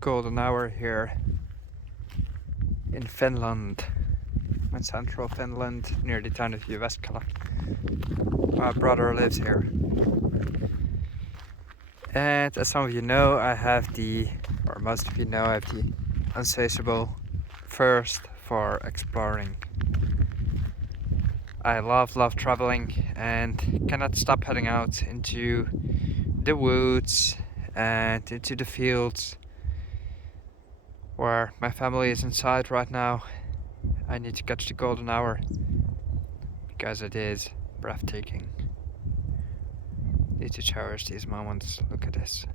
golden hour here in Finland, in central Finland, near the town of Jyväskylä. My brother lives here. And as some of you know, or most of you know, I have the insatiable thirst for exploring. I love traveling and cannot stop heading out into the woods and into the fields where my family is inside right now. I need to catch the golden hour because it is breathtaking. Need to cherish these moments. Look at this.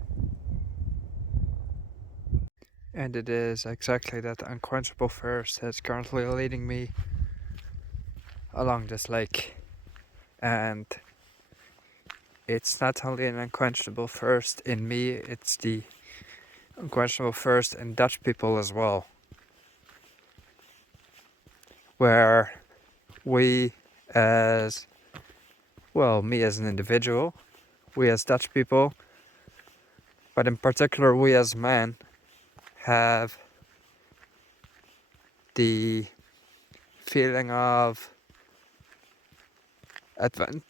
And it is exactly that unquenchable thirst that's currently leading me along this lake. And it's not only an unquenchable thirst in me, it's the unquenchable thirst in Dutch people as well. Where we as, well, me as an individual, we as Dutch people, but in particular we as men, have the feeling of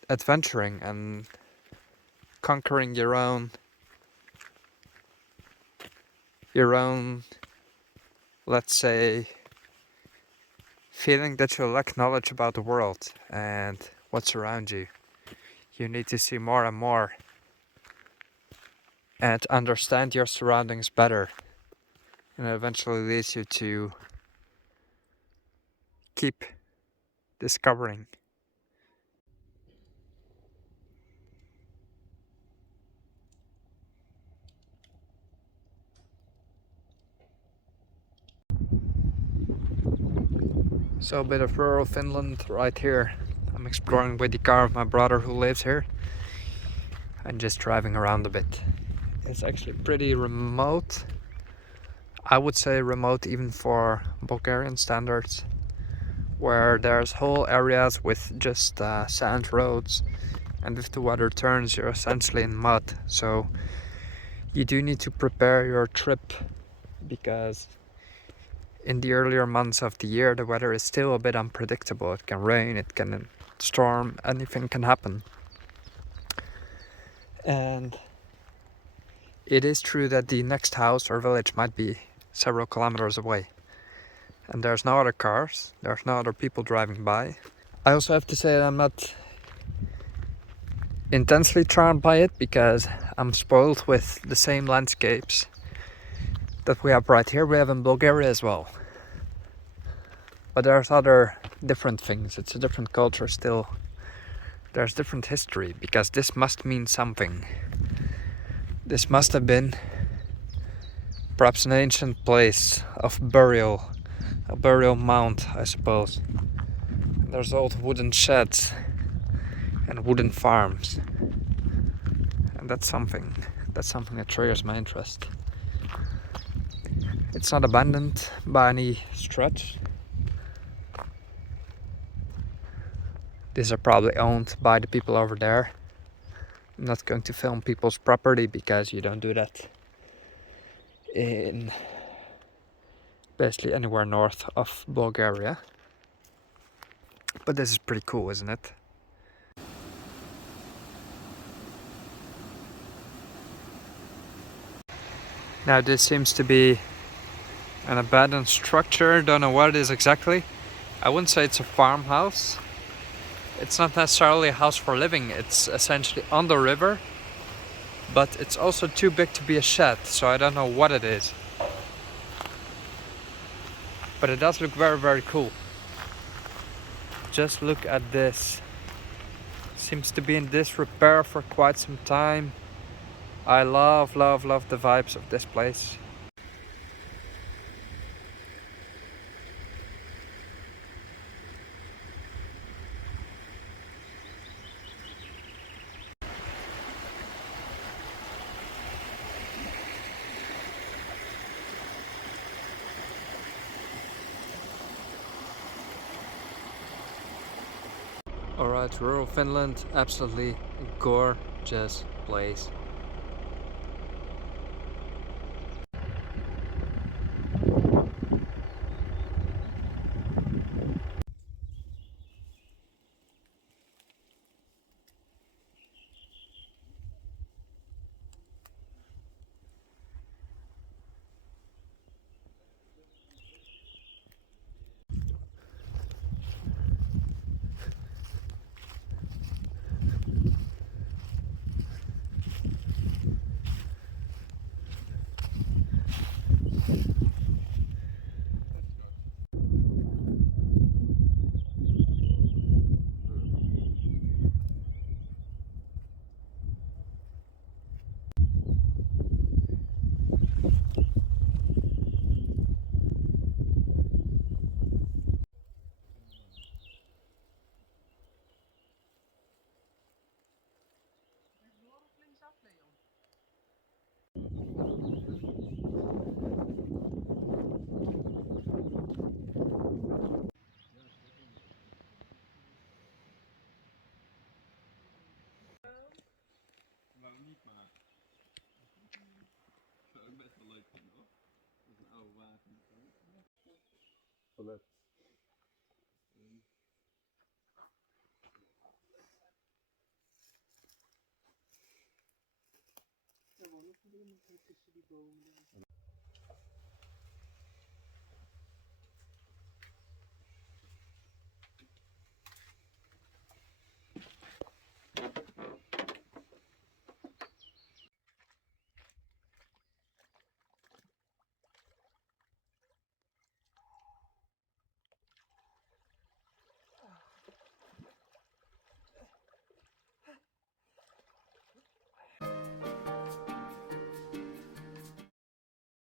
adventuring and conquering your own, let's say, feeling that you lack knowledge about the world and what's around you. You need to see more and more and understand your surroundings better, and it eventually leads you to keep discovering. So a bit of rural Finland right here. I'm exploring with the car of my brother who lives here and just driving around a bit. It's actually pretty remote. I would say remote even for Bulgarian standards, where there's whole areas with just sand roads, and if the weather turns you're essentially in mud. So you do need to prepare your trip, because in the earlier months of the year the weather is still a bit unpredictable. It can rain, it can storm, anything can happen. And it is true that the next house or village might be several kilometers away, and there's no other cars, there's no other people driving by. I also have to say that I'm not intensely charmed by it, because I'm spoiled with the same landscapes that we have right here, we have in Bulgaria as well. But there's other different things. It's a different culture still. There's different history, because this must mean something. This must have been perhaps an ancient place of burial, a burial mound, I suppose. There's old wooden sheds and wooden farms. And that's something that triggers my interest. It's not abandoned by any stretch. These are probably owned by the people over there. I'm not going to film people's property, because you don't do that in basically anywhere north of Bulgaria. But this is pretty cool, isn't it? Now this seems to be an abandoned structure, don't know what it is exactly. I wouldn't say it's a farmhouse. It's not necessarily a house for living, it's essentially on the river, but it's also too big to be a shed, so I don't know what it is. But it does look very cool. Just look at this. Seems to be in disrepair for quite some time. I love the vibes of this place. Alright, rural Finland, absolutely gorgeous place. Nou niet, maar zou ik best wel leuk vinden hoor. Dat is een oude wagen. Toilet. Ja, wonen we tussen die bomen.